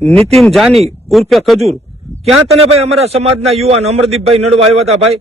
નીતિન જાની ઉર્ફે ખજૂર, ક્યાં તને ભાઈ અમારા સમાજના યુવાન અમરદીપભાઈ નડવા આવ્યા હતા ભાઈ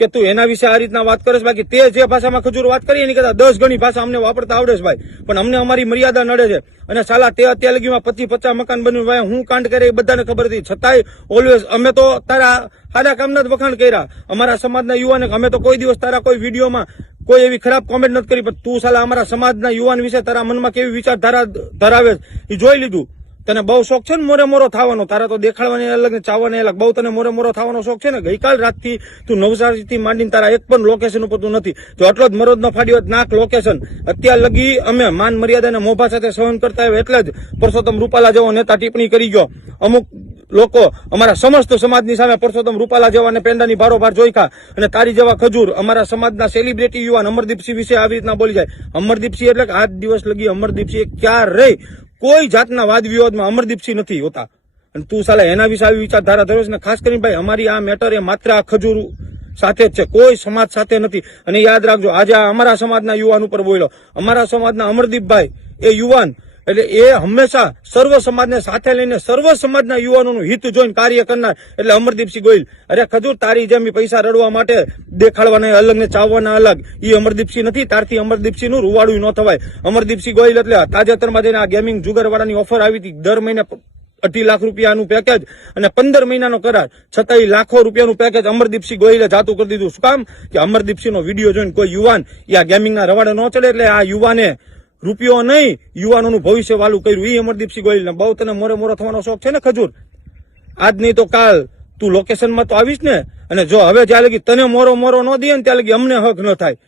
કે તું એના વિશે આ રીતના વાત કરે? બાકી તે જે ભાષામાં ખજૂર વાત કરી એની કરતા 10 ગણી ભાષા અમને વાપરતા આવડે છે ભાઈ, પણ અમને અમારી મર્યાદા નડે છે. અને સાલા તે અત્યાર લગીમાં 25-50 મકાન બન્યું ભાઈ, હું કાંડ કરે એ બધાને ખબર હતી, છતાંય ઓલવેઝ અમે તો તારા સારા કામના જ વખાણ કર્યા અમારા સમાજના યુવાને. અમે તો કોઈ દિવસ તારા કોઈ વિડીયોમાં કોઈ એવી ખરાબ કોમેન્ટ નથી કરી, પણ તું સાલા અમારા સમાજના યુવાન વિશે તારા મનમાં કેવી વિચારધારા ધરાવે એ જોઈ લીધું. તને બહુ શોખ છે ને મોરે મોરો થવાનો, તારા તો દેખાડવાની અલગ ને ચાવવાની અલગ, બહુ તને મોરે મોરો થવાનો શોખ છે ને. ગઈકાલ રાતથી તું નવસારીથી માંડીને તારા એક પણ લોકેશન ઉપર તું નથી. જો આટલો જ મરોદ ન ફાડ્યો નાખ લોકેશન. અત્યાર લગી અમે માન મર્યાદાને મોભા સાથે સહન કરતા હોય એટલે જ પરસોત્તમ રૂપાલા જેવો નેતા ટિપ્પણી કરી ગયો. અમુક લોકો અમારા સમસ્ત સમાજની સામે પરસોત્તમ રૂપાલા જેવાને પેંડાની બારોબાર જોઈખા, અને તારી જેવા ખજૂર અમારા સમાજના સેલિબ્રિટી યુવાન અમરદીપસિંહ વિશે આવી રીતના બોલી જાય. અમરદીપસિંહ એટલે આજ દિવસ લગી અમરદીપસિંહ ક્યારેય કોઈ જાતના વાદ વિવાદમાં અમરદીપસિંહ નથી હોતા, અને તું સાલા એના વિશે આવી વિચારધારા ધરાવે છે ને. ખાસ કરીને ભાઈ અમારી આ મેટર એ માત્ર આ ખજૂર સાથે જ છે, કોઈ સમાજ સાથે નથી. અને યાદ રાખજો, આજે અમારા સમાજના યુવાન ઉપર બોલ્યો, અમારા સમાજના અમરદીપભાઈ એ યુવાન એટલે એ હંમેશા સર્વ સમાજને સાથે લઈને સર્વ સમાજના યુવાનોનું હિત જોઈને કાર્ય કરનાર એટલે અમરદીપસિંહ ગોહિલ. અરે ખજૂર, તારી જેમ પૈસા રડવા માટે દેખાડવાના અલગ ને ચાવવાના અલગ, એ અમરદીપસિંહ નથી. તારથી અમરદીપસિંહ નું રૂવાડું ન થવાય. અમરદીપસિંહ ગોહિલ એટલે તાજેતરમાં જઈને આ ગેમિંગ જુગારવાળાની ઓફર આવી હતી, દર મહિને 2.5 લાખ રૂપિયાનું પેકેજ અને 15 મહિનાનો કરાર, છતાં લાખો રૂપિયાનું પેકેજ અમરદીપસિંહ ગોહિલે જાતું કરી દીધું. શું કામ? કે અમરદીપસિંહનો વિડીયો જોઈને કોઈ યુવાન આ ગેમિંગના રવાડે ન ચડે, એટલે આ યુવાને રૂપિયો નહીં યુવાનોનું ભવિષ્ય વાલું કર્યું. એ અમરદીપસિંહ ગોહિલને બહુ તને મોરે મોરો થવાનો શોખ છે ને ખજૂર. આજ નહીં તો કાલ તું લોકેશનમાં તો આવીશ ને, અને જો હવે જ્યાં લગી તને મોરો મોરો ન દે ને ત્યાં લગી અમને હક ન થાય.